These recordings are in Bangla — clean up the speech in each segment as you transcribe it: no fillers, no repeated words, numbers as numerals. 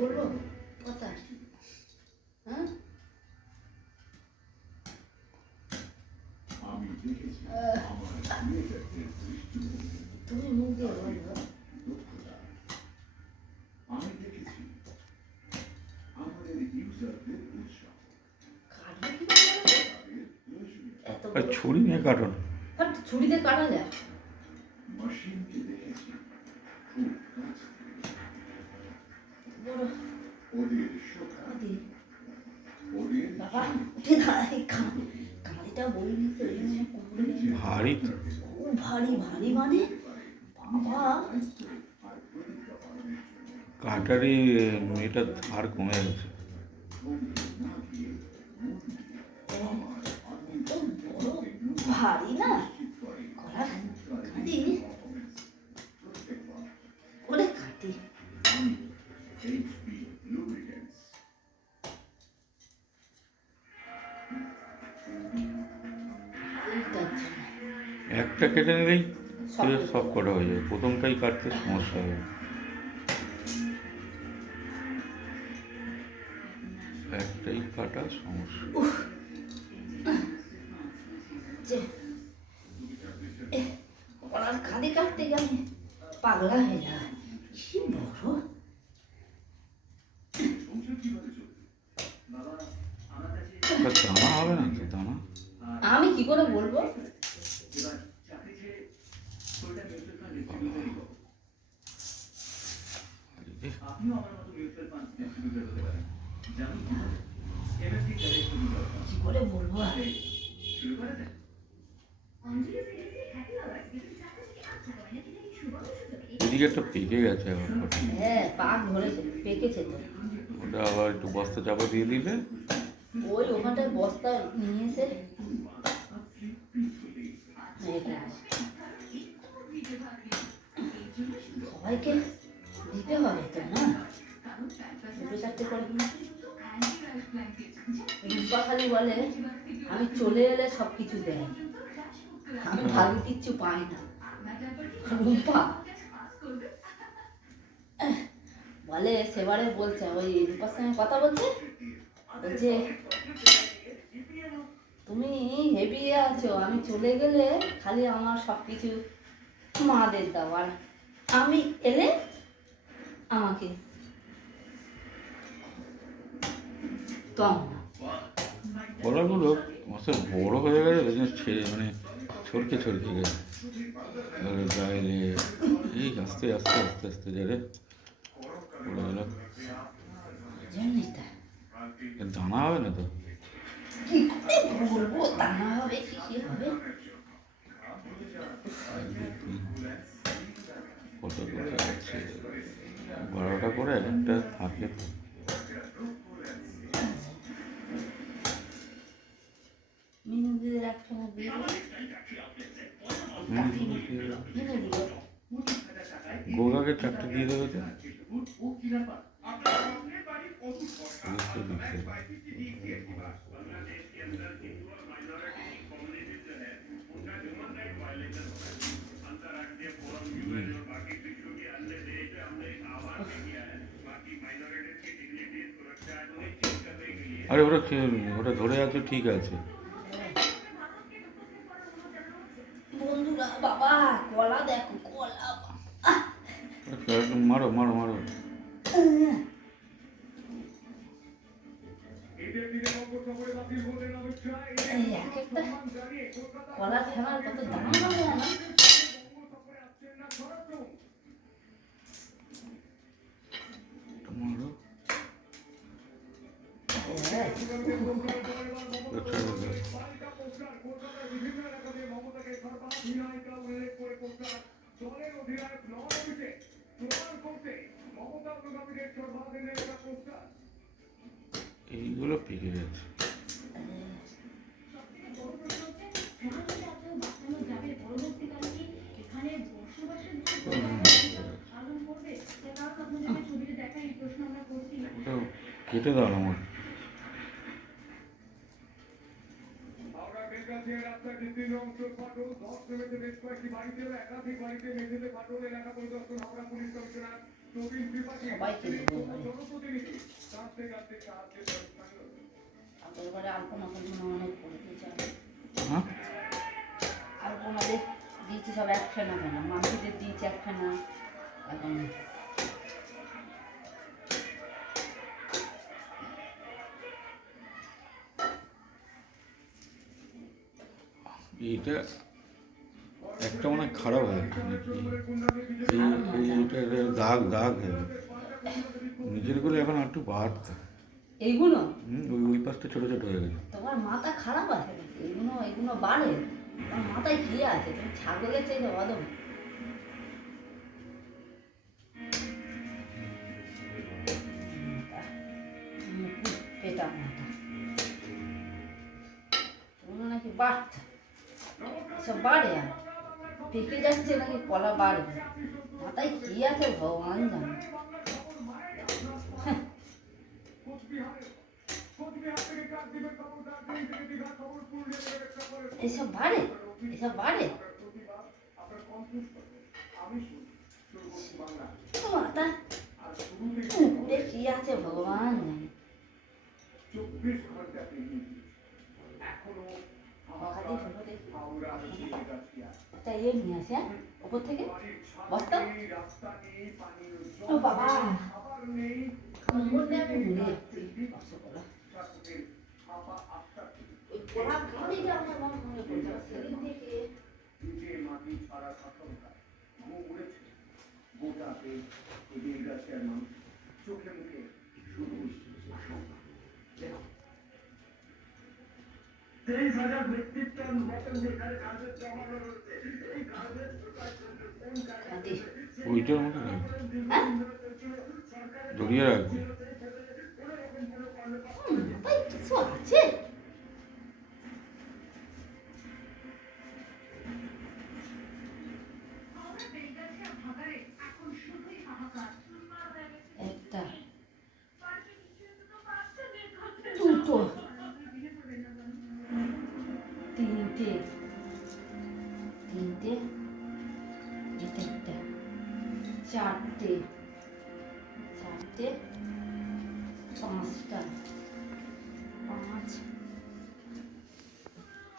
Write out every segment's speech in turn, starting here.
বলবো কথা, হ্যাঁ তুমি মুখ দিয়ে বলবো। ছুরি নিয়ে কাটো না, ছুরিতে কাটা যায়। বাবা উঠে দাঁড়াই, কাঁদিটা বই নিতে ভারী তো, খুব ভারী। ভারী মানে বাবা, কাটারি এটা আর কমে গেছে। ভারী না গলা, কাঁদি ওরে কাঁদি। একটা কেটে নিলেই সব কটা হয়ে যাবে, প্রথমটাই কাটতে সমস্যা হবে। একটাই কাটা সমস্যা। গলার কাঁদি কাটতে গেলে পাগলা হয়ে যায়। কি বড় দানা হবে না তো, দানা আমি কি করে বলবো? কি করে বলবো? এদিকে একটা পেকে গেছে আবার। হ্যাঁ পাক ধরেছে, পেকেছে তো। ওটা আবার একটু বস্তা চাপা দিয়ে দিলে। ওই ওখানটায় বস্তা নিয়ে এসে সবাইকে দিতে হবে তো না, দুটো চারটে করে। রূপা খালি বলে আমি চলে এলে সব কিছু দেয়, আমি ভালো কিচ্ছু পাই না। রূপা বলে, সেবারে বলছে, ওই রূপার সঙ্গে কথা বলছে, বলছে তুমি হেভি আছো, আমি চলে গেলে খালি আমার সব কিছু মাদের দাও, আর আমি এলে আমাকে গলাগুলো মাসে বড় হয়ে গেছে, ছেড়ে মানে ছড়কে ছড়কে গেছে গায়ে লেগে। এই আস্তে আস্তে আস্তে আস্তে যারে পড়ে গেল। দানা হবে না তো, দানা হবে কি হবে? কত করে আছে, 12টা করে একটা থাকে তো। গোগাকে 4টে দিয়ে দেবে তো। আরে ওটা ধরে আছে, ঠিক আছে। বন্ধুরা বাবা গলা দেখো, গলা মারো মারো মারো। গলা ফেলার কত দাম হবে না? এইগুলো পেকে গেছে। কেটে দাও আমার। সবাইকে দেবো এবারে। এবারে আলপনা ফালপনা অনেক করতে চাই। হ্যাঁ আলপনাদের দিয়েছি সব একখানা কেনা, মাসিদের দিয়েছি একখানা। এখন এইটা একটা মনে হয় খারাপ হয়ে গেছে নাকি এইটা দাগ দাগ হয়ে গেছে নিজের গুলো এখন একটু বাড়তে এইগুলো ওই পাশটা ছোট ছোট হয়ে গেছে তোমার মাথা খারাপ আছে নাকি? এগুলো বাড়ে, তোমার মাথায় কি আছে? তুমি ছাগলের চাইতে অদম। পেটা মাথা ওগুলো নাকি বাড়তে, সব বাড়ে আর পেকে যাচ্ছে নাকি কলা বাড়বে। মাথায় কি আছে ভগবান জানে। এসব বাড়ে, এসব বাড়ে মাথা পুকুরে কি আছে ভগবান জানে। একটা ইয়ে নিয়ে আসে ওপর থেকে বস্তা। ও বাবা কোমরটা আমি ঘুরে যাচ্ছি রসগোল্লা। ওই পোড়া খাওয়াটা আমার মনে পড়ছে সেদিন থেকে। ওইটার মধ্যে জড়িয়ে রাখবি কিছু আছে একটা দুটো তিনটে তিনটে এটা একটা চারটে চারটে পাঁচটা পাঁচ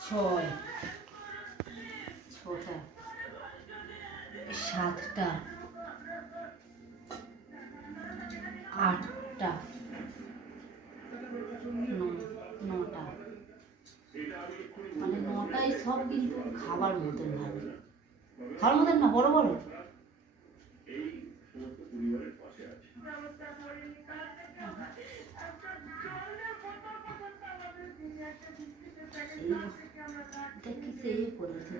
ছয় ছটা সাতটা আটটা নটা মানে নটাই সব কিন্তু খাবার মতন ভালো খাবার মতন না বড় বড় এটা কিসে করেছে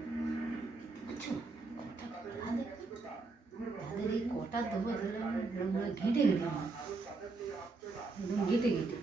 বুঝছো তাদের এই কটা দেবো ঘেঁটে গেটে ঘেঁটে ঘেঁটে